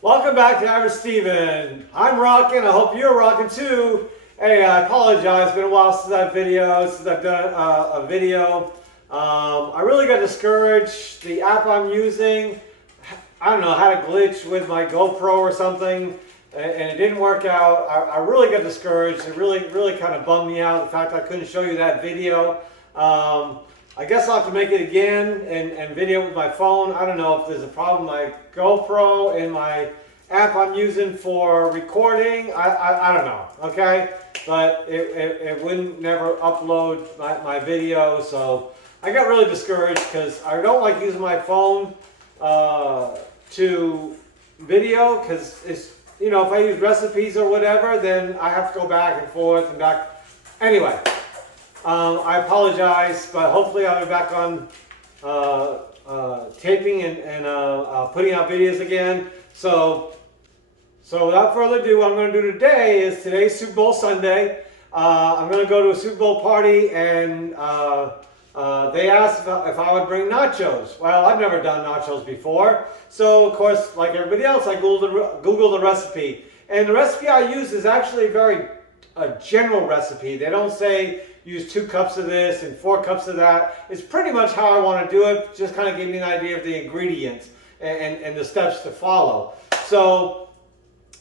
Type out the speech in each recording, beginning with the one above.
Welcome back to Average Steven. I'm rocking. I hope you're rocking too. Hey, I apologize. It's been a while since I've done a video. I really got discouraged. The app I'm using, I don't know, had a glitch with my GoPro or something, and it didn't work out. I really got discouraged. It really kind of bummed me out. The fact I couldn't show you that video. I guess I'll have to make it again and video with my phone. I don't know if there's a problem with my GoPro and my app I'm using for recording. I don't know, okay? But it wouldn't never upload my video, so I got really discouraged because I don't like using my phone to video because it's, you know, if I use recipes or whatever, then I have to go back and forth and back. Anyway. I apologize, but hopefully I'll be back on taping and putting out videos again. So without further ado, what I'm going to do today is today's Super Bowl Sunday. I'm going to go to a Super Bowl party, and they asked if I would bring nachos. Well, I've never done nachos before, so of course, like everybody else, I Googled the recipe. And the recipe I use is actually a general recipe. They don't say use 2 cups of this and 4 cups of that. It's pretty much how I want to do it. Just kind of give me an idea of the ingredients and the steps to follow. So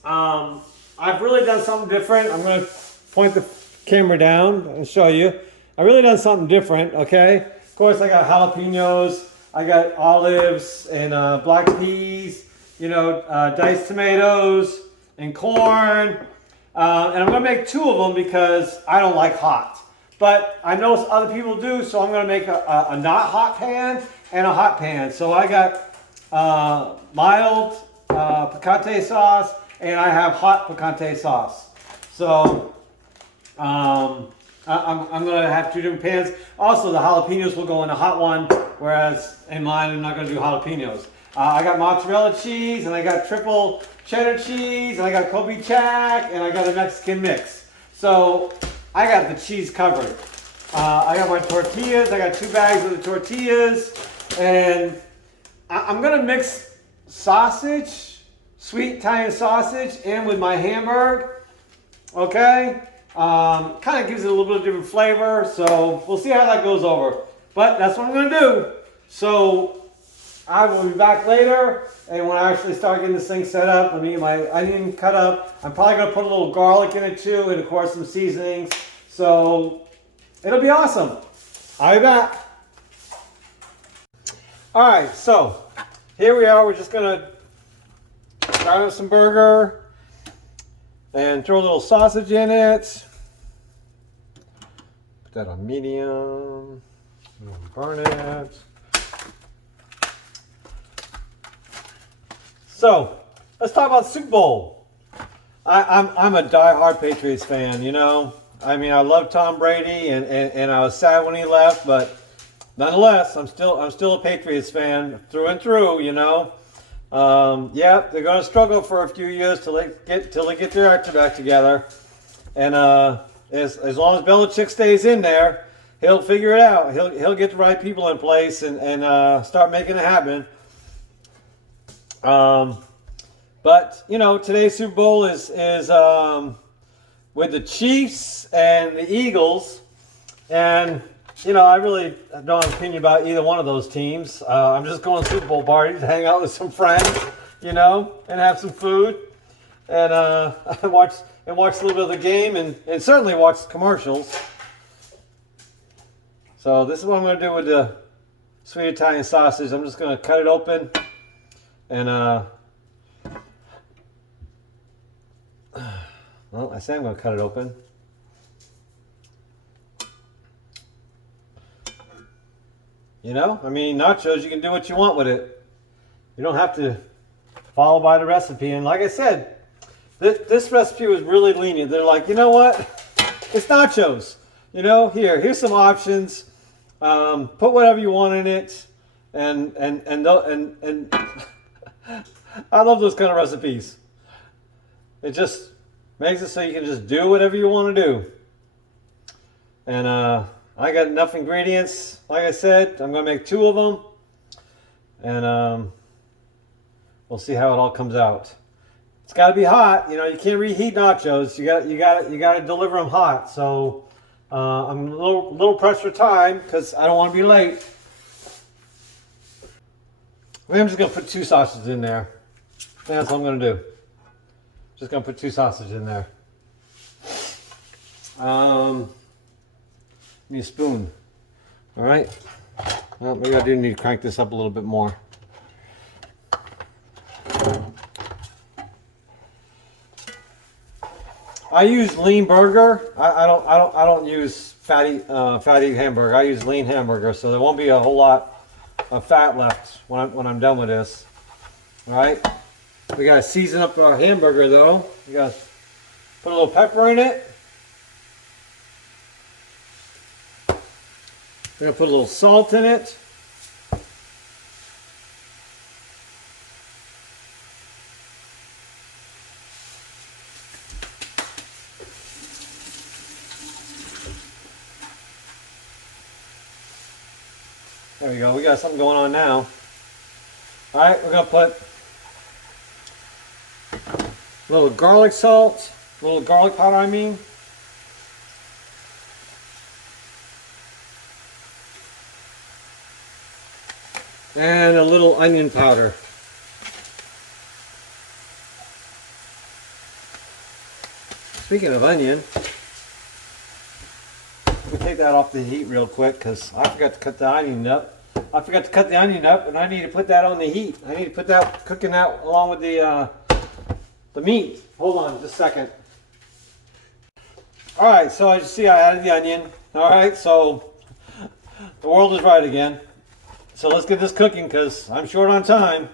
I've really done something different. I'm going to point the camera down and show you. I've really done something different, okay? Of course, I got jalapenos, I got olives and black peas, you know, diced tomatoes and corn. And I'm going to make 2 of them because I don't like hot. But I know other people do, so I'm going to make a not hot pan and a hot pan. So I got mild picante sauce, and I have hot picante sauce. So I'm going to have 2 different pans. Also, the jalapenos will go in a hot one, whereas in mine I'm not going to do jalapenos. I got mozzarella cheese, and I got triple cheddar cheese, and I got Kobe Jack, and I got a Mexican mix. So I got the cheese covered. I got my tortillas. I got 2 bags of the tortillas, and I'm gonna mix sausage, sweet Italian sausage, in with my hamburger. Okay, kind of gives it a little bit of different flavor. So we'll see how that goes over. But that's what I'm gonna do. So I will be back later, and when I actually start getting this thing set up, let me get my onion cut up. I'm probably going to put a little garlic in it too, and of course some seasonings. So it'll be awesome. I'll be back. All right, so here we are. We're just going to start up some burger and throw a little sausage in it. Put that on medium. Burn it. So, let's talk about Super Bowl. I'm a die-hard Patriots fan, you know. I mean, I love Tom Brady, and I was sad when he left, but nonetheless, I'm still a Patriots fan through and through, you know. Yeah, they're going to struggle for a few years till they get their act back together, and as long as Belichick stays in there, he'll figure it out. He'll get the right people in place and start making it happen. But you know, today's Super Bowl is with the Chiefs and the Eagles, and you know, I really don't have an opinion about either one of those teams. I'm just going to Super Bowl parties, hang out with some friends, you know, and have some food, and watch a little bit of the game, and certainly watch commercials. So this is what I'm going to do with the sweet Italian sausage. I'm just going to cut it open. And, well, I say I'm going to cut it open. You know, I mean, nachos, you can do what you want with it. You don't have to follow by the recipe. And like I said, this recipe was really lenient. They're like, you know what? It's nachos. You know, here's some options. Put whatever you want in it. And I love those kind of recipes. It just makes it so you can just do whatever you want to do. And I got enough ingredients. Like I said, I'm going to make 2 of them. And we'll see how it all comes out. It's got to be hot. You know, you can't reheat nachos. You got to deliver them hot. So I'm a little pressed for time because I don't want to be late. I'm just gonna put 2 sausages in there. That's what I'm gonna do. Just gonna put 2 sausages in there. Need a spoon. All right. Well, maybe I do need to crank this up a little bit more. I use lean burger. I don't use fatty hamburger. I use lean hamburger, so there won't be a whole lot of fat left when I'm done with this. All right. We gotta season up our hamburger though. We gotta put a little pepper in it. We're gonna put a little salt in it. There we go. We got something going on now. All right, we're gonna put a little garlic salt, a little garlic powder, I mean. And a little onion powder. Speaking of onion, we'll take that off the heat real quick because I forgot to cut the onion up. I forgot to cut the onion up, and I need to put that on the heat. I need to put that, cooking that along with the meat. Hold on just a second. All right, so as you see, I added the onion. All right, so the world is right again. So let's get this cooking because I'm short on time.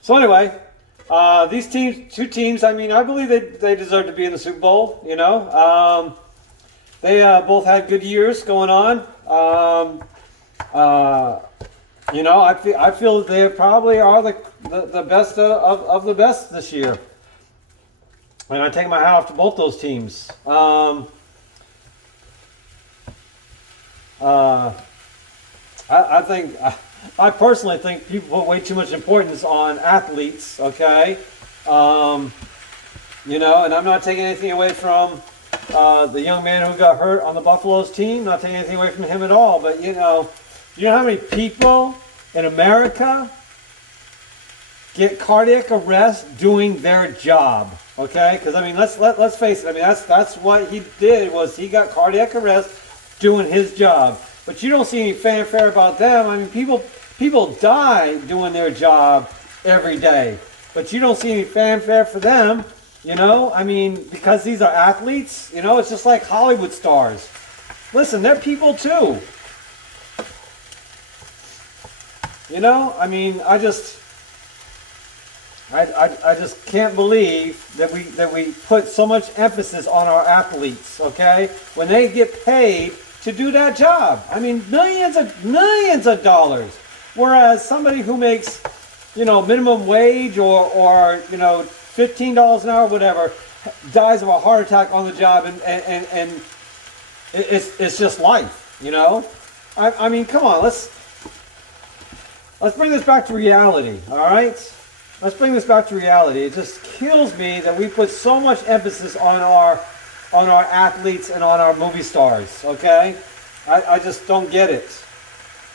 So anyway, these teams, 2 teams, I mean, I believe they deserve to be in the Super Bowl, you know. They both had good years going on. You know, I feel they probably are the best of the best this year. And I take my hat off to both those teams. I personally think people put way too much importance on athletes, okay? You know, and I'm not taking anything away from the young man who got hurt on the Buffaloes team, not taking anything away from him at all, but you know how many people in America get cardiac arrest doing their job, okay? Because I mean, let's face it. I mean, that's what he did, was he got cardiac arrest doing his job. But you don't see any fanfare about them. I mean, people die doing their job every day, but you don't see any fanfare for them. You know, I mean, because these are athletes. You know, it's just like Hollywood stars. Listen, they're people too. You know, I mean, I just can't believe that we put so much emphasis on our athletes. Okay, when they get paid to do that job. I mean, millions of dollars. Whereas somebody who makes, you know, minimum wage or you know, $15 an hour, whatever, dies of a heart attack on the job, and it's just life, you know. I mean, come on, let's bring this back to reality. All right, let's bring this back to reality. It just kills me that we put so much emphasis on our athletes and on our movie stars, okay? I just don't get it.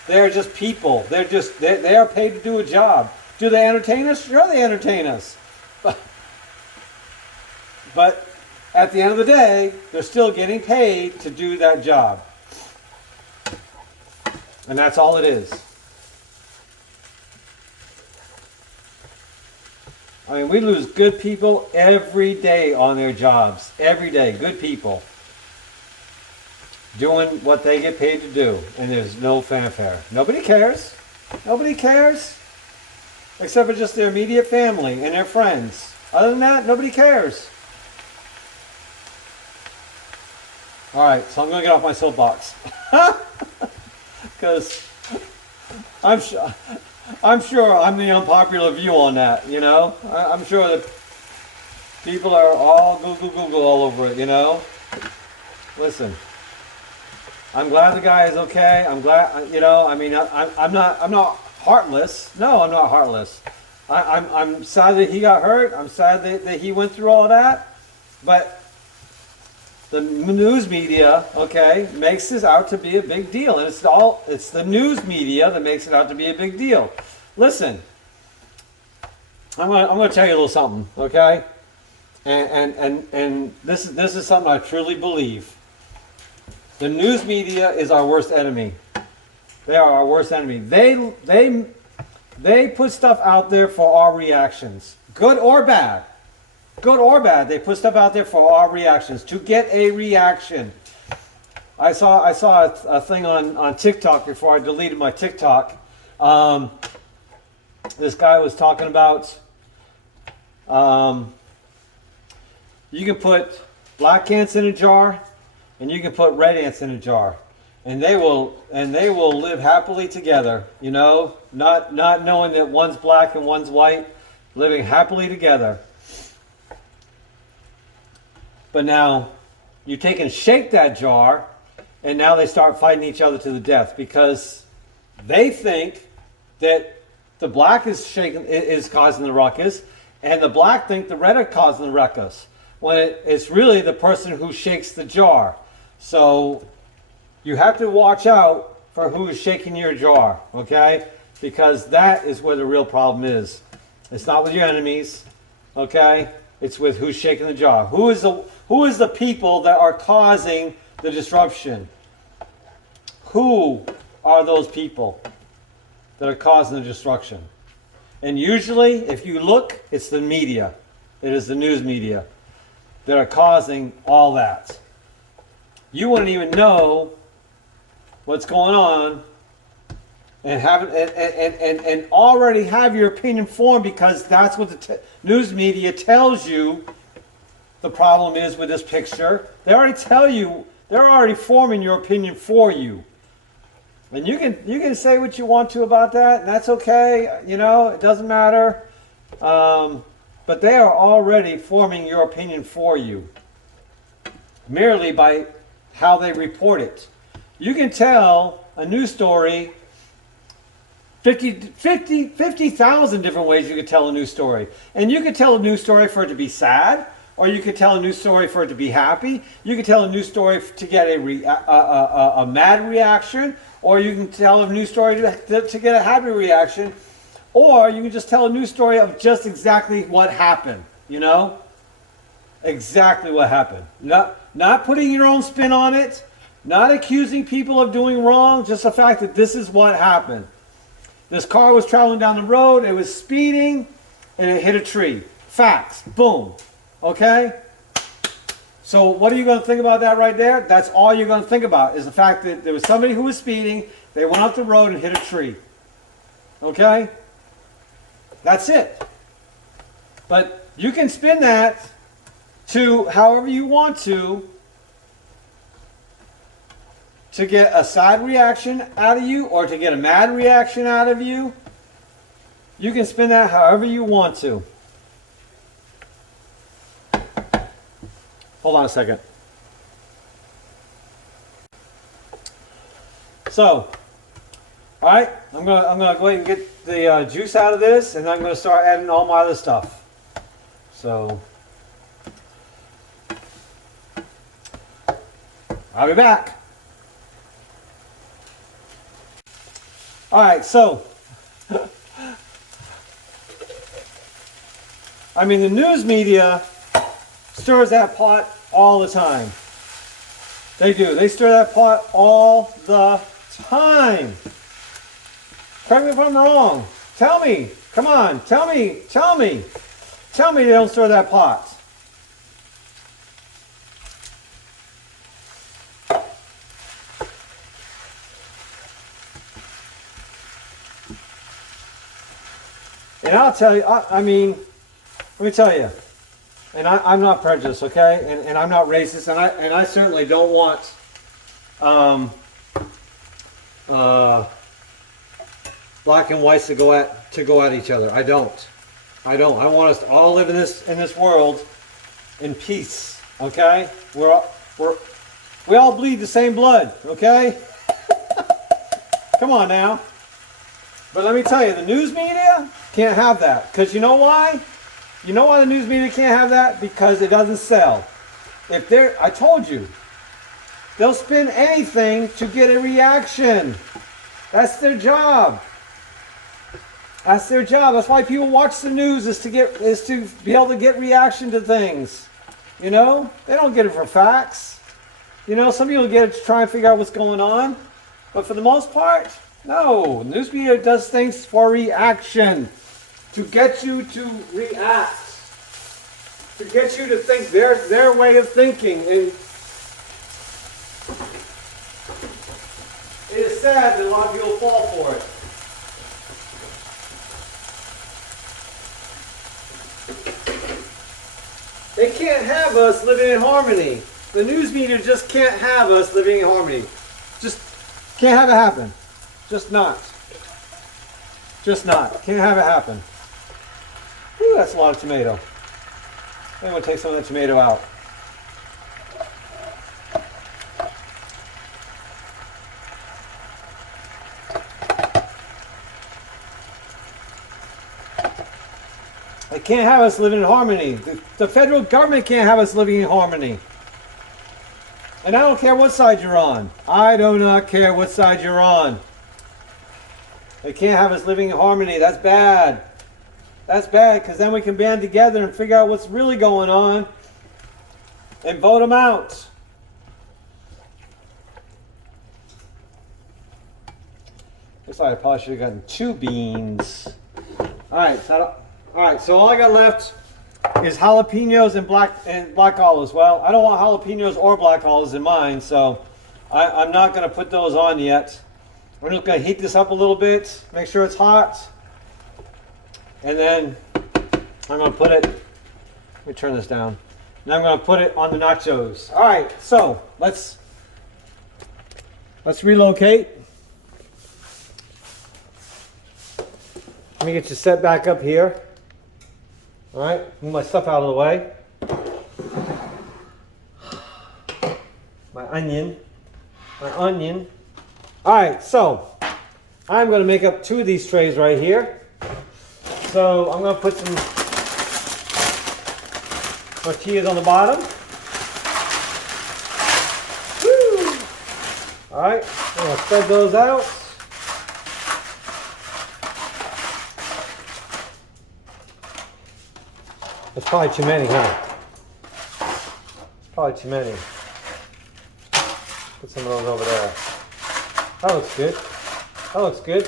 They're just people. They are paid to do a job. Do they entertain us? Sure, they entertain us. But at the end of the day, they're still getting paid to do that job. And that's all it is. I mean, we lose good people every day on their jobs. Every day, good people doing what they get paid to do, and there's no fanfare. Nobody cares. Nobody cares, except for just their immediate family and their friends. Other than that, nobody cares. All right, so I'm going to get off my soapbox because I'm sure I'm the unpopular view on that, you know? I'm sure that people are all Google all over it, you know? Listen, I'm glad the guy is okay. I'm glad, you know, I mean, I'm not heartless. No, I'm not heartless. I'm sad that he got hurt. I'm sad that he went through all that. But the news media, okay, makes this out to be a big deal. And it's the news media that makes it out to be a big deal. Listen, I'm gonna tell you a little something, okay? And this is something I truly believe. The news media is our worst enemy. They are our worst enemy. They put stuff out there for our reactions, good or bad. Good or bad, they put stuff out there for our reactions, to get a reaction. I saw a thing on TikTok before I deleted my TikTok. This guy was talking about you can put black ants in a jar and you can put red ants in a jar, and they will live happily together, you know, not knowing that one's black and one's white, living happily together. But now you take and shake that jar, and now they start fighting each other to the death because they think that the black is causing the ruckus, and the black think the red are causing the ruckus, when it's really the person who shakes the jar. So you have to watch out for who is shaking your jar, okay? Because that is where the real problem is. It's not with your enemies, okay? It's with who's shaking the jar. Who is the people that are causing the disruption? Who are those people that are causing the destruction? And usually, if you look, it's the media. It is the news media that are causing all that. You wouldn't even know what's going on and already have your opinion formed, because that's what the news media tells you the problem is with this picture. They already tell you, they're already forming your opinion for you. And you can say what you want to about that, and that's okay, you know, it doesn't matter. But they are already forming your opinion for you, merely by how they report it. You can tell a news story 50,000 different ways you could tell a news story. And you could tell a news story for it to be sad, or you could tell a news story for it to be happy. You could tell a news story to get a mad reaction, or you can tell a news story to get a happy reaction, or you can just tell a news story of just exactly what happened, you know? Exactly what happened. Not putting your own spin on it, not accusing people of doing wrong, just the fact that this is what happened. This car was traveling down the road, it was speeding, and it hit a tree. Facts. Boom. Okay? So what are you going to think about that right there? That's all you're going to think about, is the fact that there was somebody who was speeding, they went off the road and hit a tree. Okay? That's it. But you can spin that to however you want to get a sad reaction out of you, or to get a mad reaction out of you. You can spin that however you want to. Hold on a second. So, all right, I'm gonna go ahead and get the juice out of this, and I'm gonna start adding all my other stuff. So, I'll be back. All right, so I mean, the news media stirs that pot all the time. They do. They stir that pot all the time. Correct me if I'm wrong. Tell me. Come on. Tell me. Tell me. Tell me they don't stir that pot. And I'll tell you, I mean, let me tell you, and I'm not prejudiced, okay? And I'm not racist, and I certainly don't want black and whites to go at each other. I don't. I want us to all live in this world in peace. Okay? We all bleed the same blood. Okay? Come on now. But let me tell you, the news media can't have that. Because you know why? You know why the news media can't have that? Because it doesn't sell. I told you, they'll spin anything to get a reaction. That's their job. That's their job. That's why people watch the news, is to be able to get reaction to things. You know? They don't get it for facts. You know, some people get it to try and figure out what's going on. But for the most part, no. News media does things for reaction. To get you to react. To get you to think their way of thinking. And it is sad that a lot of people fall for it. They can't have us living in harmony. The news media just can't have us living in harmony. Just can't have it happen. Just not. Just not. Can't have it happen. Ooh, that's a lot of tomato. I'm going to take some of that tomato out. They can't have us living in harmony. The federal government can't have us living in harmony. And I don't care what side you're on. I do not care what side you're on. They can't have us living in harmony. That's bad. That's bad, because then we can band together and figure out what's really going on and vote them out. Looks like I probably should have gotten 2 beans. Alright, so all I got left is jalapenos and black olives. Well, I don't want jalapenos or black olives in mine, so I'm not going to put those on yet. We're just going to heat this up a little bit, make sure it's hot, and then I'm going to put it, let me turn this down, and I'm going to put it on the nachos. All right, so let's relocate. Let me get you set back up here. All right, move my stuff out of the way. My onion. All right, so I'm going to make up 2 of these trays right here. So I'm going to put some tortillas on the bottom. Woo! All right, I'm going to spread those out. That's probably too many, huh? Probably too many. Put some of those over there. That looks good. That looks good.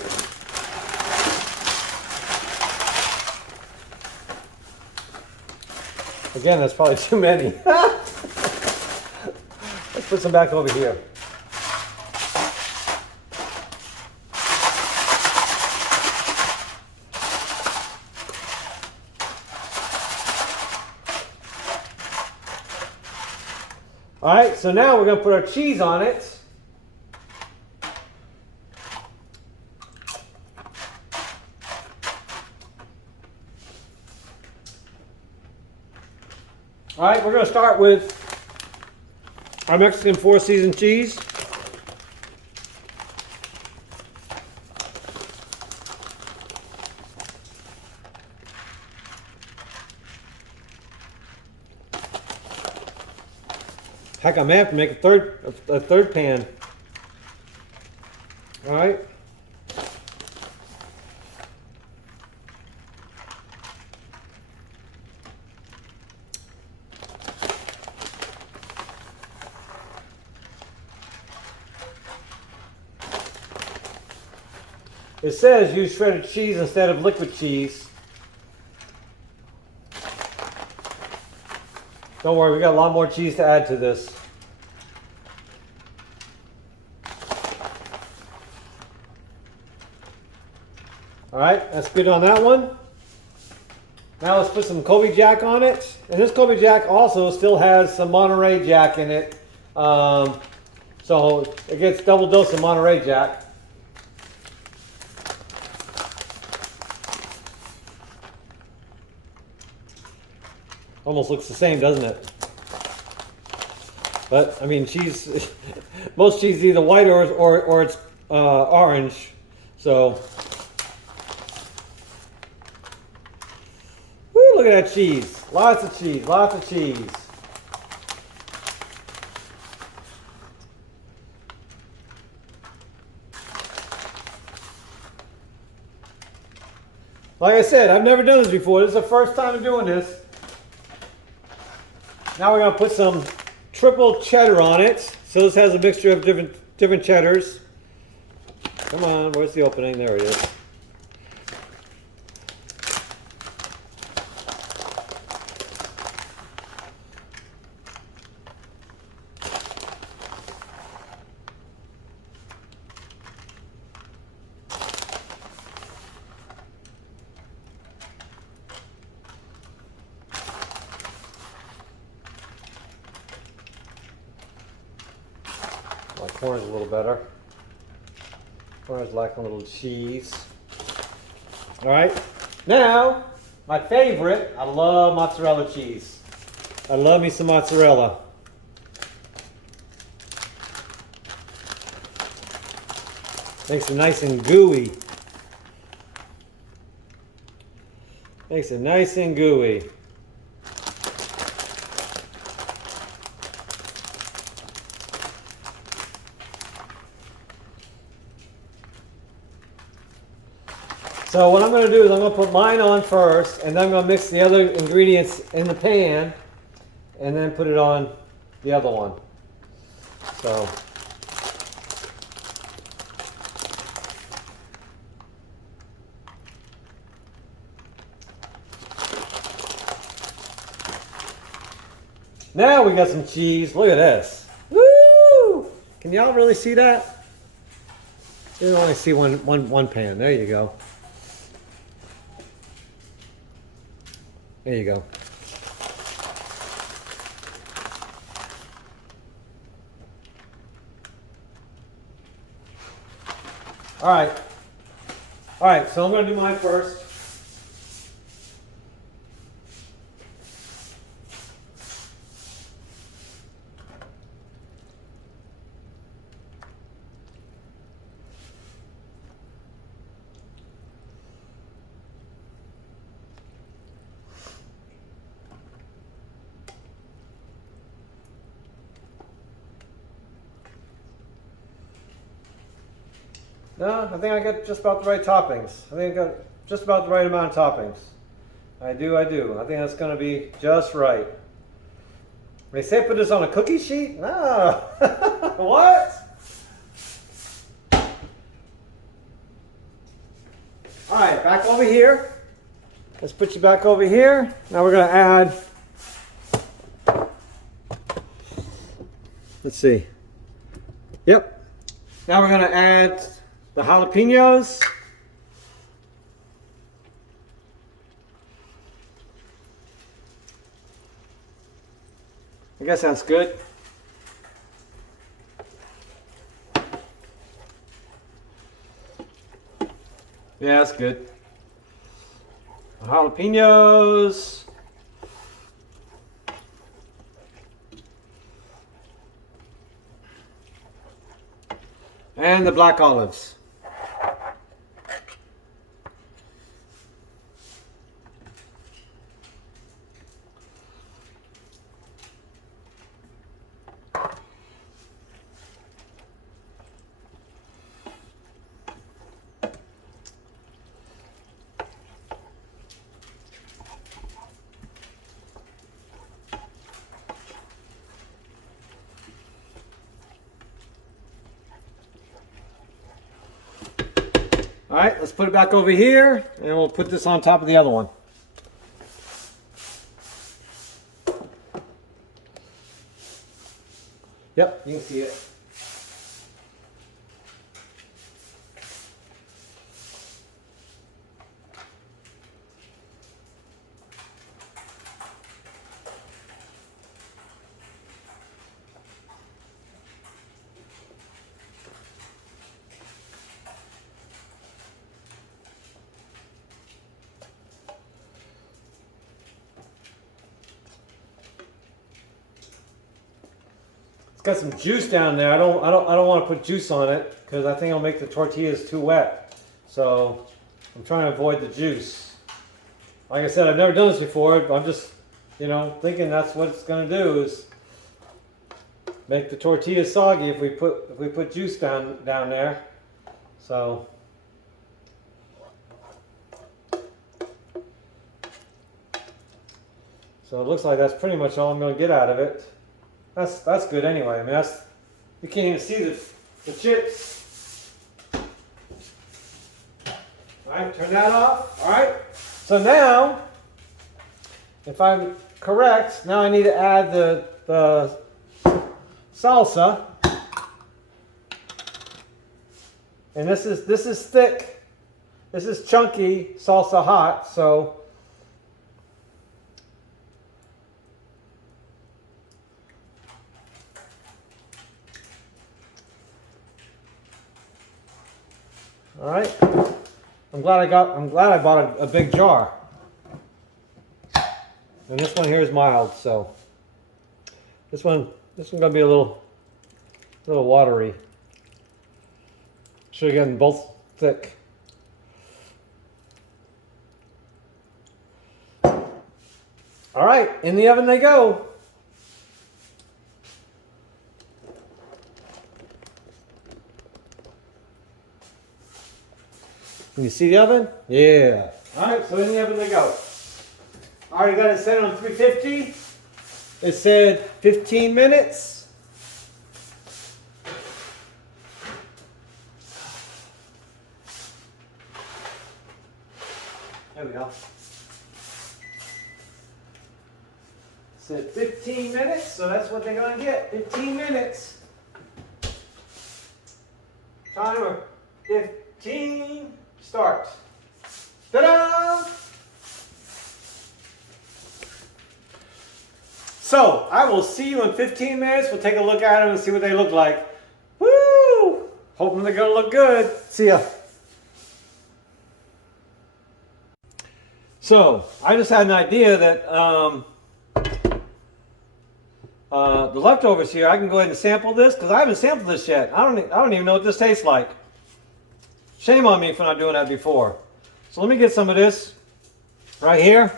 Again, that's probably too many. Let's put some back over here. All right, so now we're going to put our cheese on it. All right, we're going to start with our Mexican 4-season cheese. Heck, I may have to make a third pan. All right. It says use shredded cheese instead of liquid cheese. Don't worry, we got a lot more cheese to add to this. All right, that's good on that one. Now let's put some Kobe Jack on it. And this Kobe Jack also still has some Monterey Jack in it. So it gets double dose of Monterey Jack. Almost looks the same, doesn't it? But I mean, cheese. Most cheese is either white or it's orange. So, woo, look at that cheese! Lots of cheese. Lots of cheese. Like I said, I've never done this before. This is the first time I'm doing this. Now we're gonna put some triple cheddar on it. So this has a mixture of different cheddars. Come on, where's the opening? There it is. My corn's a little better. Corn's like a little cheese. All right, now my favorite. I love mozzarella cheese. I love me some mozzarella. Makes it nice and gooey. Makes it nice and gooey. So what I'm going to do is I'm going to put mine on first, and then I'm going to mix the other ingredients in the pan, and then put it on the other one. So now we got some cheese. Look at this. Woo! Can y'all really see that? You can only see one pan. There you go. There you go. All right. All right, so I'm going to do mine first. No, I think I got just about the right toppings. I think I got just about the right amount of toppings. I do. I think that's going to be just right. They say put this on a cookie sheet? No. What? All right, back over here. Let's put you back over here. Now we're going to add, let's see. Yep. Now we're going to add the jalapenos. I guess that's good. Yeah, that's good. The jalapenos. And the black olives. All right, let's put it back over here, and we'll put this on top of the other one. Yep, you can see it. got some juice down there. I don't want to put juice on it because I think it'll make the tortillas too wet. So I'm trying to avoid the juice. Like I said, I've never done this before, but I'm just, you know, thinking that's what it's going to do is make the tortillas soggy if we put juice down there. So it looks like that's pretty much all I'm going to get out of it. That's good anyway. I mean, you can't even see the chips. All right, turn that off. All right. So now, if I'm correct, now I need to add the salsa. And this is thick. This is chunky salsa hot. So all right. I'm glad I bought a big jar. And this one here is mild, so this one's gonna be a little watery. Should have gotten both thick. All right, in the oven they go. Can you see the oven? Yeah. All right, so in the oven they go. I already got it set on 350. It said 15 minutes. There we go. It said 15 minutes, so that's what they're going to get. 15 minutes. Timer 15. Start. Ta-da! So, I will see you in 15 minutes. We'll take a look at them and see what they look like. Woo! Hoping they're going to look good. See ya. So, I just had an idea that the leftovers here, I can go ahead and sample this because I haven't sampled this yet. I don't even know what this tastes like. Shame on me for not doing that before. So let me get some of this right here.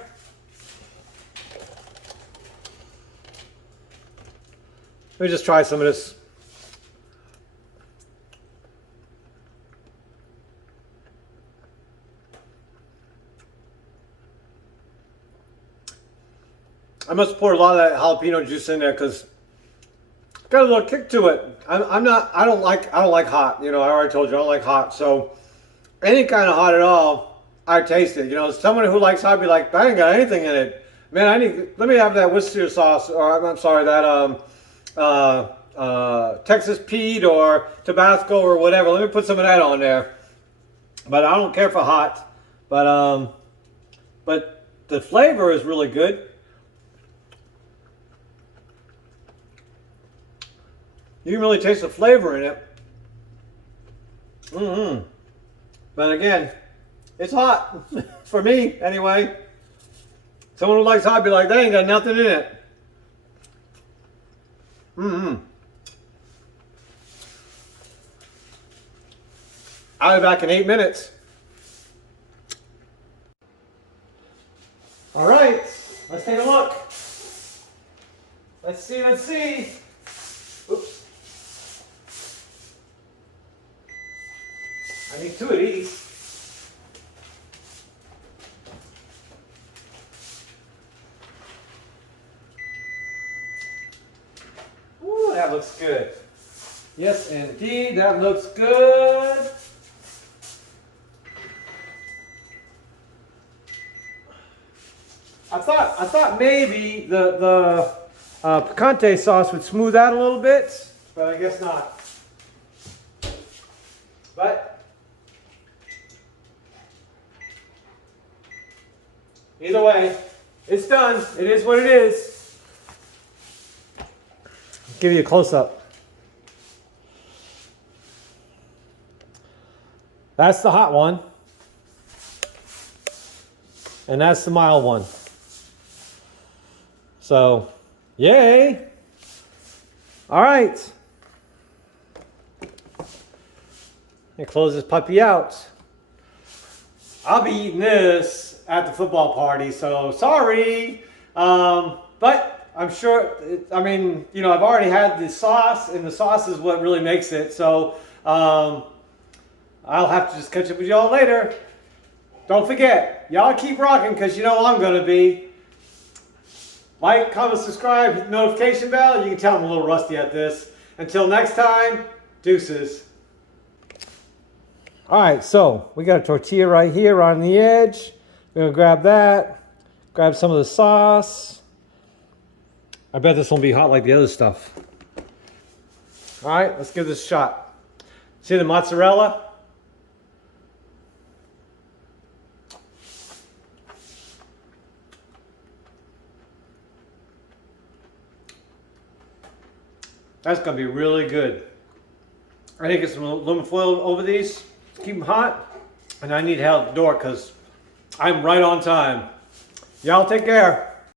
Let me just try some of this. I must pour a lot of that jalapeno juice in there because it's got a little kick to it. I don't like hot. You know, I already told you I don't like hot. So any kind of hot at all, I taste it. You know, someone who likes hot be like, I ain't got anything in it. Man, let me have that Worcestershire sauce, or I'm sorry, that Texas Pete or Tabasco or whatever. Let me put some of that on there. But I don't care for hot. But the flavor is really good. You can really taste the flavor in it. But again, it's hot. For me, anyway. Someone who likes hot be like, they ain't got nothing in it. I'll be back in 8 minutes. All right, let's take a look. Let's see. Oops. I need 2 of these. Ooh, that looks good. Yes, indeed, that looks good. I thought maybe the picante sauce would smooth out a little bit, but I guess not. But either way, it's done. It is what it is. I'll give you a close-up. That's the hot one. And that's the mild one. So, yay! All right. And close this puppy out. I'll be eating this at the football party, so sorry. But I'm sure, I mean, you know, I've already had the sauce, and the sauce is what really makes it. So I'll have to just catch up with y'all later. Don't forget, y'all keep rocking because you know I'm going to be. Like, comment, subscribe, hit the notification bell. You can tell I'm a little rusty at this. Until next time, deuces. All right, so we got a tortilla right here on the edge. We're going to grab that. Grab some of the sauce. I bet this won't be hot like the other stuff. All right, let's give this a shot. See the mozzarella? That's going to be really good. I need to get some aluminum foil over these to keep them hot. And I need help at the door because I'm right on time. Y'all take care.